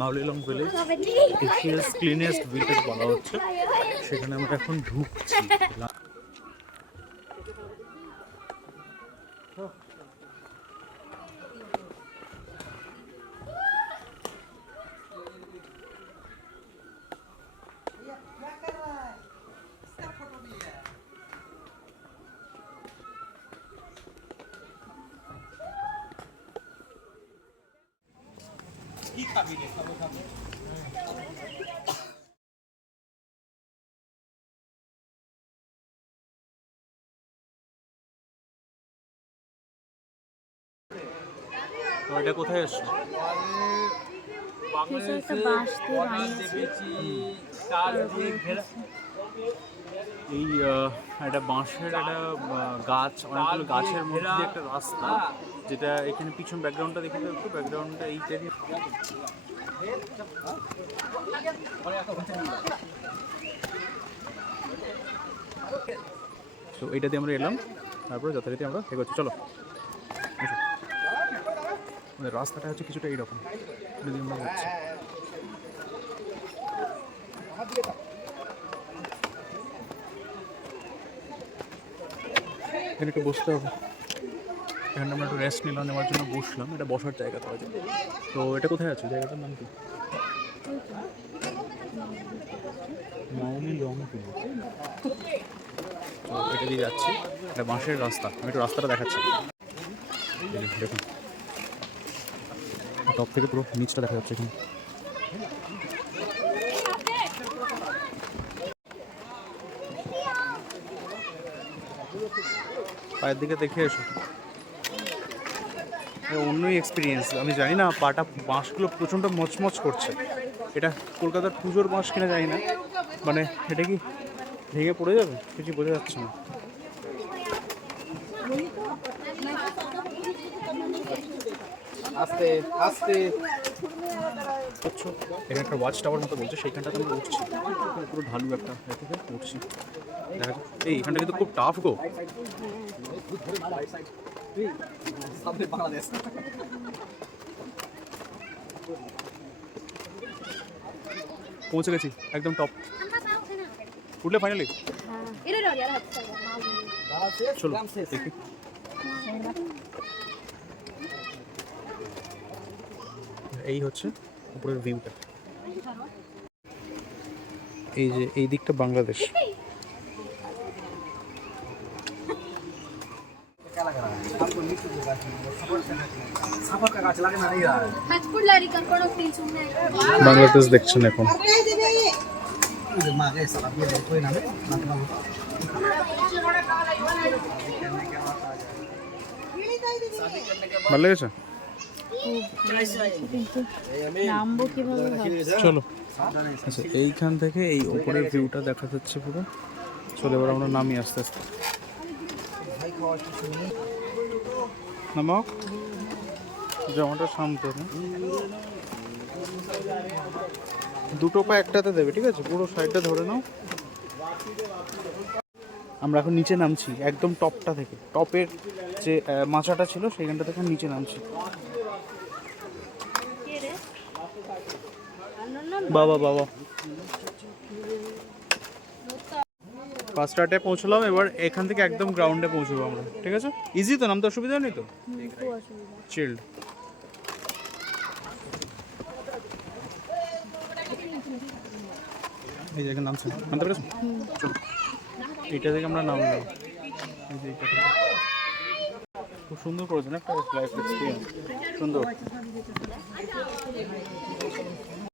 Mawlynnong village Asia's cleanest village বলা হচ্ছে। সেখানে আমরা এখন ঢুকছি। কি খাবি রে? খাবো খাবো। তো এটা কোথায় আসছে? এই একটা বাঁশের একটা গাছ, অনেকগুলো গাছের মধ্যে দিয়ে একটা রাস্তা, যেটা এখানে পিছন ব্যাকগ্রাউন্ডটা দেখে একটু ব্যাকগ্রাউন্ডটা এইটা দিয়ে। তো এইটা দিয়ে আমরা এলাম, তারপরে যথারীতি আমরা এগোচ্ছি। চলো, রাস্তাটা হচ্ছে কিছুটা এইরকম, যদি আমরা যাচ্ছি। এখানে একটু বসতে হবে। এখানে আমরা একটু রেস্ট নিলাম, নেওয়ার জন্য বসলাম। এটা বসার জায়গা পাওয়া যায়। তো এটা কোথায় আছে? জায়গাটার নাম কি? মাউলিলং ভিলেজ। তো এটা দিয়ে যাচ্ছি, এটা বাঁশের রাস্তা। আমি একটু রাস্তাটা দেখাচ্ছি। দেখুন, টপ থেকে পুরো নিচটা দেখা যাচ্ছে এখানে। পায়ের দিকে দেখে এসো, অন্যই এক্সপিরিয়েন্স। আমি জানি না, পাটা বাঁশগুলো প্রচণ্ড মচমচ করছে। এটা কলকাতার পুজোর বাঁশ কিনা জানি না, মানে এটা কি ভেঙে পড়ে যাবে কিছু বোঝা যাচ্ছে না। আস্তে আস্তে বুঝছো, এখানে একটা ওয়াচ টাওয়ার মতো বলছে, সেইখানটাতে আমরা উঠছি। পুরো ঢালু একটা থেকে উঠছি। দেখা এই এখানটা কিন্তু খুব টাফ গো। পৌঁছে গেছি একদম টপ। উঠলে ফাইনালি? চলো দেখি। এই হচ্ছে উপরের ভিউটা। এই যে এই দিকটা বাংলাদেশ। বাংলাদেশ দেখছেন এখন। ভালো লেগেছে? চলো, আচ্ছা এইখান থেকে এই উপরের ভিউটা দেখা যাচ্ছে পুরো। চলো এবার আমরা নামি আস্তে আস্তে। নামক জামাটা শান্ত, দুটো পা একটাতে দেবে, ঠিক আছে? পুরো সাইডটা ধরে নাও। আমরা এখন নিচে নামছি, একদম টপটা থেকে। টপের যে মাচাটা ছিল সেইখানটা থেকে নিচে নামছি। বাবা বাবা, ফার্স্ট স্টার্টে পৌঁছলাম। এবার এখান থেকে একদম গ্রাউন্ডে পৌঁছবো আমরা, ঠিক আছে? ইজি তো, নামতে অসুবিধা নেই তো? চিল্ড। এই জায়গায় নামছে, নামতে পেরেছো? এইটা থেকে আমরা নামলাম। খুব সুন্দর করেছে না, একটা লাইফ এক্সপিরিয়েন্স, সুন্দর।